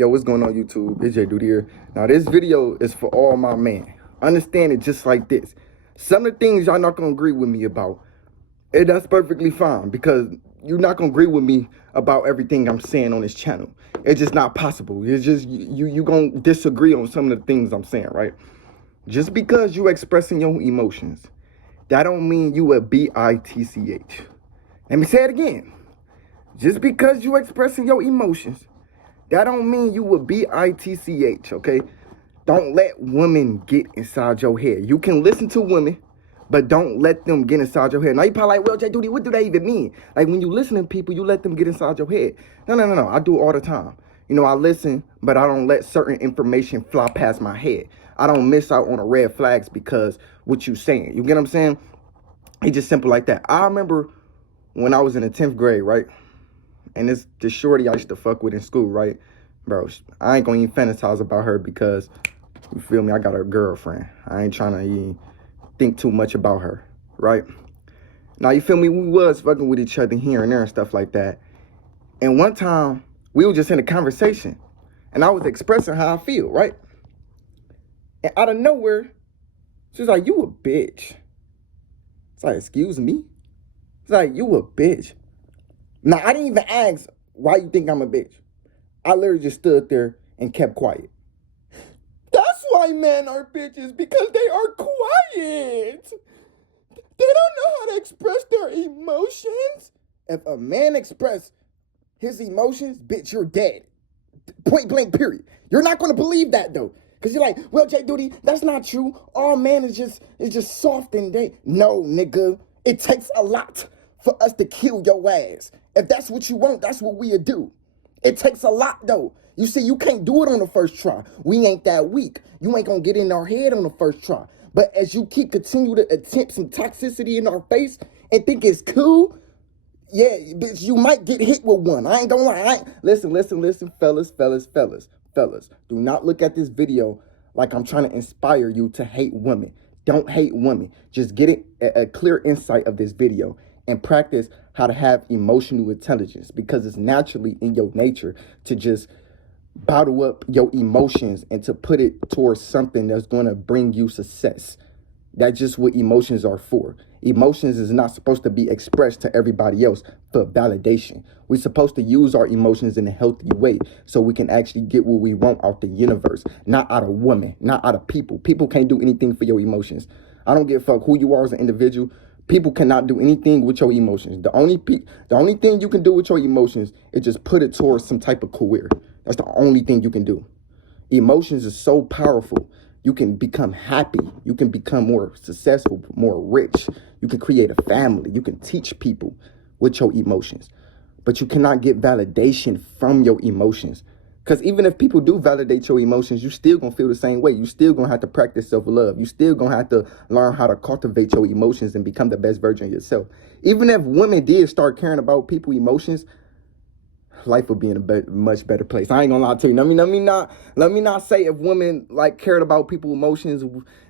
Yo, what's going on YouTube? It's Jayyduty here. Now this video is for all my men. Understand it just like this. Some of the things y'all not gonna agree with me about, and that's perfectly fine because you're not gonna agree with me about everything I'm saying on this channel. It's just not possible. It's just you gonna disagree on some of the things I'm saying, right? Just because you expressing your emotions, that don't mean you a bitch. Let me say it again. Just because you expressing your emotions, that don't mean you a bitch, okay? Don't let women get inside your head. You can listen to women, but don't let them get inside your head. Now you probably like, well, Jayyduty, what do they even mean? Like when you listen to people, you let them get inside your head. No. I do it all the time. You know, I listen, but I don't let certain information fly past my head. I don't miss out on the red flags because what you saying. You get what I'm saying? It's just simple like that. I remember when I was in the 10th grade, right? And this shorty I used to fuck with in school, right? Bro, I ain't gonna even fantasize about her because, you feel me, I got a girlfriend. I ain't trying to even think too much about her, right? Now, you feel me, we was fucking with each other here and there and stuff like that. And one time, we were just in a conversation, and I was expressing how I feel, right? And out of nowhere, she's like, you a bitch. It's like, excuse me? It's like, you a bitch. Now, I didn't even ask, why you think I'm a bitch? I literally just stood there and kept quiet. That's why men are bitches, because they are quiet. They don't know how to express their emotions. If a man express his emotions, bitch, you're dead. Point blank, period. You're not going to believe that, though. Because you're like, well, Jayyduty, that's not true. All man is just soft and they... No, nigga. It takes a lot for us to kill your ass. If that's what you want, that's what we'll do. It takes a lot, though. You see, you can't do it on the first try. We ain't that weak. You ain't gonna get in our head on the first try. But as you continue to attempt some toxicity in our face and think it's cool, yeah, bitch, you might get hit with one. I ain't gonna lie. Listen, fellas. Do not look at this video like I'm trying to inspire you to hate women. Don't hate women. Just get a clear insight of this video and practice how to have emotional intelligence, because it's naturally in your nature to just bottle up your emotions and to put it towards something that's going to bring you success. That's just what emotions are for. Emotions is not supposed to be expressed to everybody else for validation. We're supposed to use our emotions in a healthy way so we can actually get what we want out the universe, not out of women, not out of people. People can't do anything for your emotions. I don't give a fuck who you are as an individual. People cannot do anything with your emotions. The only thing you can do with your emotions is just put it towards some type of career. That's the only thing you can do. Emotions are so powerful. You can become happy. You can become more successful, more rich. You can create a family. You can teach people with your emotions. But you cannot get validation from your emotions. Because even if people do validate your emotions, you still going to feel the same way. You still going to have to practice self-love. You still going to have to learn how to cultivate your emotions and become the best version of yourself. Even if women did start caring about people's emotions, life would be in a much better place. I ain't gonna lie to you. Let me not say if women like cared about people's emotions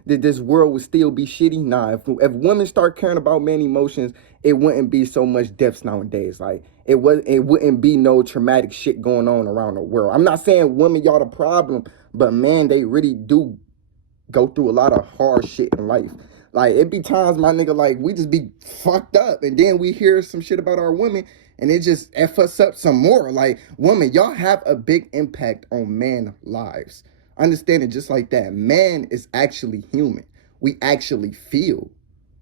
that this world would still be shitty. Nah, if women start caring about men's emotions, it wouldn't be so much deaths nowadays. Like it wouldn't be no traumatic shit going on around the world. I'm not saying women y'all the problem, but man, they really do go through a lot of hard shit in life. Like it be times, my nigga, like we just be fucked up, and then we hear some shit about our women, and it just F us up some more. Like, women, y'all have a big impact on men's lives. Understand it just like that. Man is actually human. We actually feel.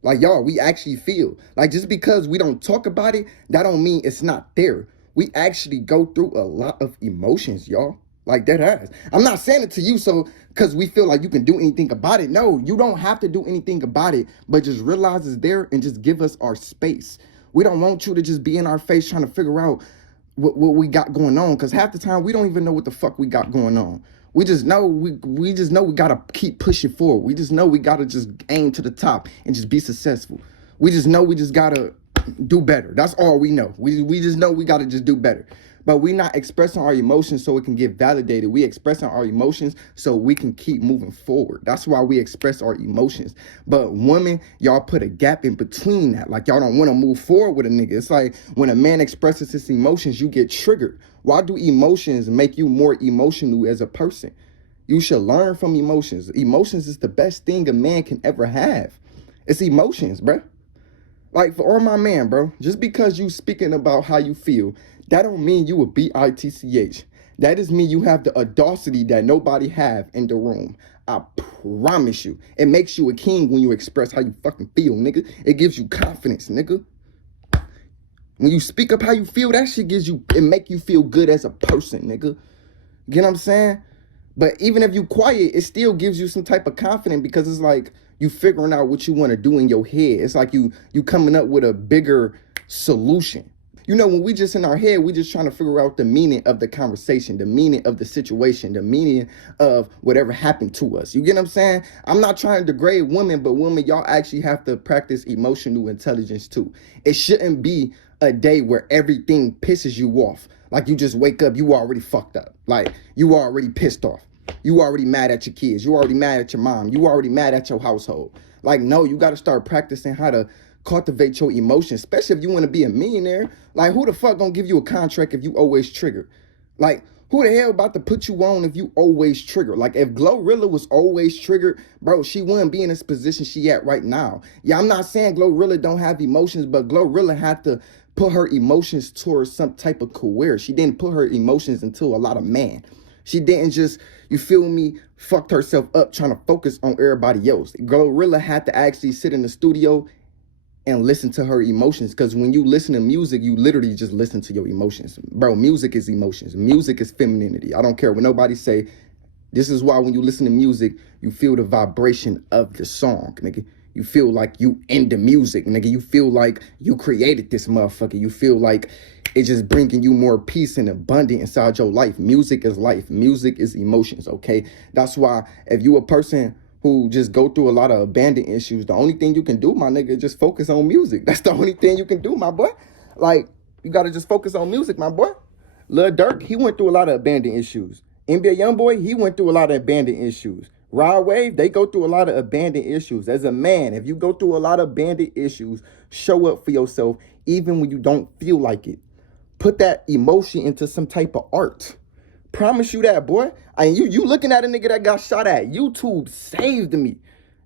Like, y'all, we actually feel. Like, just because we don't talk about it, that don't mean it's not there. We actually go through a lot of emotions, y'all. Like, that has. I'm not saying it to you so because we feel like you can do anything about it. No, you don't have to do anything about it, but just realize it's there and just give us our space. We don't want you to just be in our face trying to figure out what we got going on, because half the time we don't even know what the fuck we got going on. We just know we just know we gotta keep pushing forward. We just know we gotta just aim to the top and just be successful. We just know we just gotta do better. That's all we know. We just know we gotta just do better. But we're not expressing our emotions so it can get validated. We expressing our emotions so we can keep moving forward. That's why we express our emotions. But women, y'all put a gap in between that. Like, y'all don't want to move forward with a nigga. It's like when a man expresses his emotions, you get triggered. Why do emotions make you more emotional as a person? You should learn from emotions. Emotions is the best thing a man can ever have. It's emotions, bruh. Like, for all my man, bro, just because you speaking about how you feel, that don't mean you a bitch. That just mean you have the audacity that nobody have in the room. I promise you. It makes you a king when you express how you fucking feel, nigga. It gives you confidence, nigga. When you speak up how you feel, that shit it make you feel good as a person, nigga. Get what I'm saying? But even if you quiet, it still gives you some type of confidence because it's like you figuring out what you want to do in your head. It's like you coming up with a bigger solution. You know, when we just in our head, we just trying to figure out the meaning of the conversation, the meaning of the situation, the meaning of whatever happened to us. You get what I'm saying? I'm not trying to degrade women, but women, y'all actually have to practice emotional intelligence too. It shouldn't be a day where everything pisses you off. Like you just wake up, you already fucked up. Like you already pissed off. You already mad at your kids. You already mad at your mom. You already mad at your household. Like, no, you got to start practicing how to cultivate your emotions, especially if you want to be a millionaire. Like, who the fuck gonna give you a contract if you always trigger? Like, who the hell about to put you on if you always trigger? Like, if Glorilla was always triggered, bro, she wouldn't be in this position she at right now. Yeah, I'm not saying Glorilla don't have emotions, but Glorilla had to put her emotions towards some type of career. She didn't put her emotions into a lot of man. She didn't just, you feel me, fucked herself up trying to focus on everybody else. Glorilla had to actually sit in the studio and listen to her emotions, because when you listen to music, you literally just listen to your emotions. Bro, music is emotions. Music is femininity. I don't care what nobody say. This is why when you listen to music, you feel the vibration of the song, nigga. You feel like you in the music, nigga. You feel like you created this motherfucker. You feel like it's just bringing you more peace and abundance inside your life. Music is life. Music is emotions, okay? That's why if you a person who just go through a lot of abandonment issues, the only thing you can do, my nigga, is just focus on music. That's the only thing you can do, my boy. Like, you got to just focus on music, my boy. Lil Durk, he went through a lot of abandonment issues. NBA Youngboy, he went through a lot of abandonment issues. Rod Wave, they go through a lot of abandoned issues. As a man, if you go through a lot of abandoned issues, show up for yourself even when you don't feel like it. Put that emotion into some type of art. Promise you that, boy. I mean, you looking at a nigga that got shot at. YouTube saved me.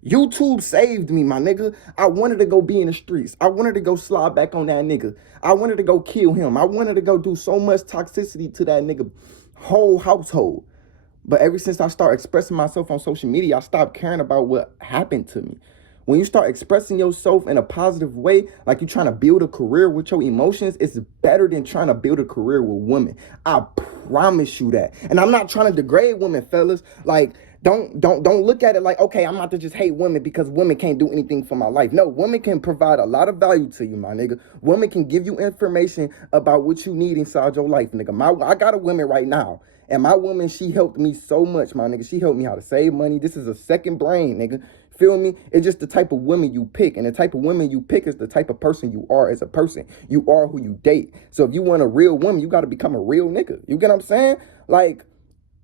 YouTube saved me, my nigga. I wanted to go be in the streets. I wanted to go slide back on that nigga. I wanted to go kill him. I wanted to go do so much toxicity to that nigga whole household. But ever since I started expressing myself on social media, I stopped caring about what happened to me. When you start expressing yourself in a positive way, like you're trying to build a career with your emotions, it's better than trying to build a career with women. I promise you that. And I'm not trying to degrade women, fellas. Like, don't look at it like, okay, I'm not to just hate women because women can't do anything for my life. No, women can provide a lot of value to you, my nigga. Women can give you information about what you need inside your life, nigga. I got a woman right now. And my woman, she helped me so much, my nigga. She helped me how to save money. This is a second brain, nigga. Feel me? It's just the type of women you pick. And the type of women you pick is the type of person you are as a person. You are who you date. So if you want a real woman, you got to become a real nigga. You get what I'm saying? Like,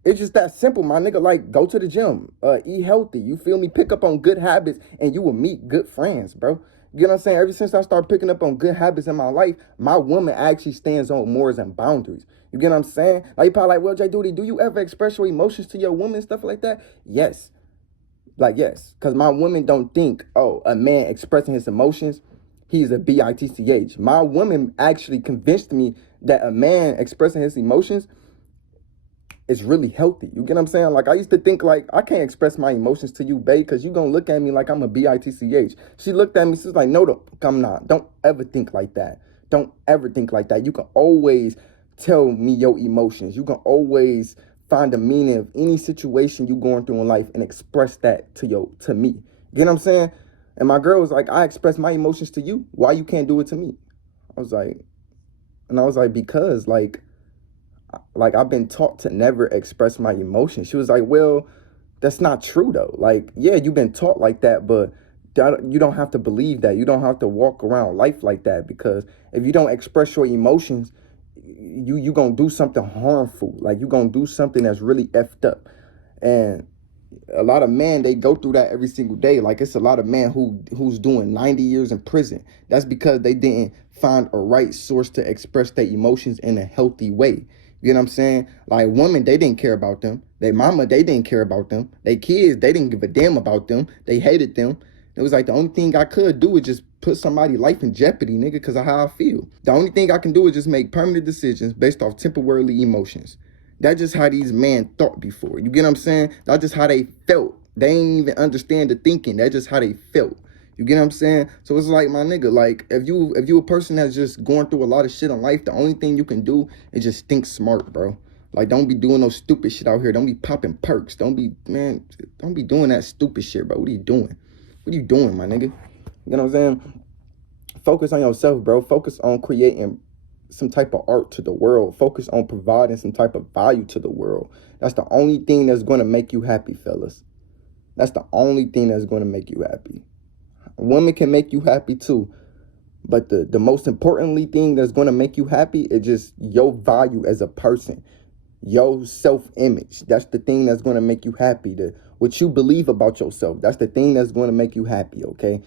it's just that simple, my nigga. Like, go to the gym. Eat healthy. You feel me? Pick up on good habits and you will meet good friends, bro. You know what I'm saying? Ever since I started picking up on good habits in my life, my woman actually stands on morals and boundaries. You get what I'm saying? Like, you probably like, well, Jayyduty, do you ever express your emotions to your woman, stuff like that? Yes. Like, yes. Because my woman don't think, oh, a man expressing his emotions, he's a bitch. My woman actually convinced me that a man expressing his emotions is really healthy. You get what I'm saying? Like, I used to think, like, I can't express my emotions to you, babe, because you going to look at me like I'm a bitch. She looked at me, she was like, no, I'm not. Don't ever think like that. Don't ever think like that. You can always tell me your emotions. You can always find the meaning of any situation you going through in life and express that to me. You get what I'm saying? And my girl was like, I express my emotions to you. Why you can't do it to me? I was like, because like I've been taught to never express my emotions. She was like, well, that's not true though. Like, yeah, you've been taught like that, but you don't have to believe that. You don't have to walk around life like that, because if you don't express your emotions, you gonna do something harmful. Like, you gonna do something that's really effed up. And a lot of men, they go through that every single day. Like, it's a lot of men who's doing 90 years in prison. That's because they didn't find a right source to express their emotions in a healthy way. You know what I'm saying? Like women, they didn't care about them. They mama, they didn't care about them. They kids, they didn't give a damn about them. They hated them. It was like the only thing I could do is just put somebody's life in jeopardy, nigga, because of how I feel. The only thing I can do is just make permanent decisions based off temporary emotions. That's just how these men thought before. You get what I'm saying? That's just how they felt. They ain't even understand the thinking. That's just how they felt. You get what I'm saying? So it's like, my nigga, like if you a person that's just going through a lot of shit in life, the only thing you can do is just think smart, bro. Like, don't be doing no stupid shit out here. Don't be popping perks. Don't be doing that stupid shit, bro. What are you doing? What are you doing, my nigga? You know what I'm saying? Focus on yourself, bro. Focus on creating some type of art to the world. Focus on providing some type of value to the world. That's the only thing that's going to make you happy, fellas. That's the only thing that's going to make you happy. Women can make you happy too. But the most importantly thing that's going to make you happy is just your value as a person. Your self-image. That's the thing that's going to make you happy. What you believe about yourself. That's the thing that's going to make you happy, okay?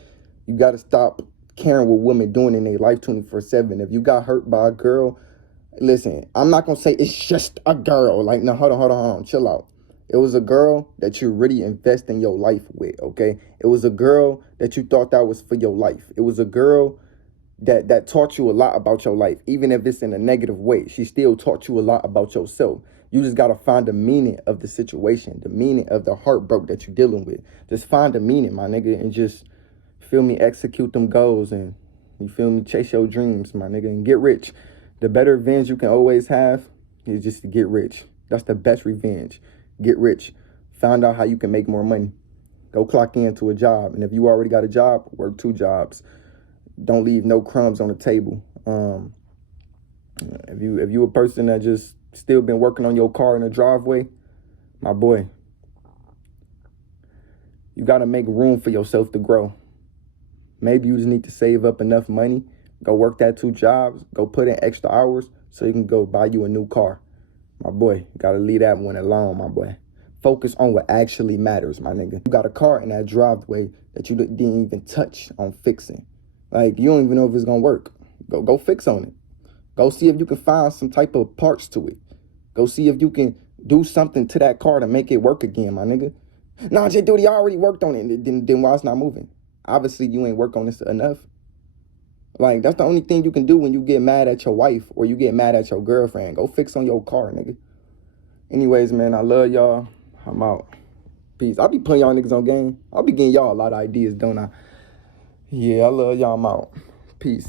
You got to stop caring what women doing in their life 24/7. If you got hurt by a girl, listen, I'm not going to say it's just a girl. Like, no, hold on. Chill out. It was a girl that you really invest in your life with, okay? It was a girl that you thought that was for your life. It was a girl that taught you a lot about your life, even if it's in a negative way. She still taught you a lot about yourself. You just got to find the meaning of the situation, the meaning of the heartbreak that you're dealing with. Just find the meaning, my nigga, and just, feel me, execute them goals and, you feel me, chase your dreams, my nigga, and get rich. The better revenge you can always have is just to get rich. That's the best revenge. Get rich. Find out how you can make more money. Go clock into a job. And if you already got a job, work 2 jobs. Don't leave no crumbs on the table. If you a person that just still been working on your car in the driveway, my boy, you got to make room for yourself to grow. Maybe you just need to save up enough money, go work that 2 jobs, go put in extra hours so you can go buy you a new car. My boy, you got to leave that one alone, my boy. Focus on what actually matters, my nigga. You got a car in that driveway that you didn't even touch on fixing. Like, you don't even know if it's going to work. Go fix on it. Go see if you can find some type of parts to it. Go see if you can do something to that car to make it work again, my nigga. Nah, Jayyduty, I already worked on it. Then why it's not moving? Obviously, you ain't worked on this enough. Like, that's the only thing you can do when you get mad at your wife or you get mad at your girlfriend. Go fix on your car, nigga. Anyways, man, I love y'all. I'm out. Peace. I be putting y'all niggas on game. I'll be getting y'all a lot of ideas, don't I? Yeah, I love y'all. I'm out. Peace.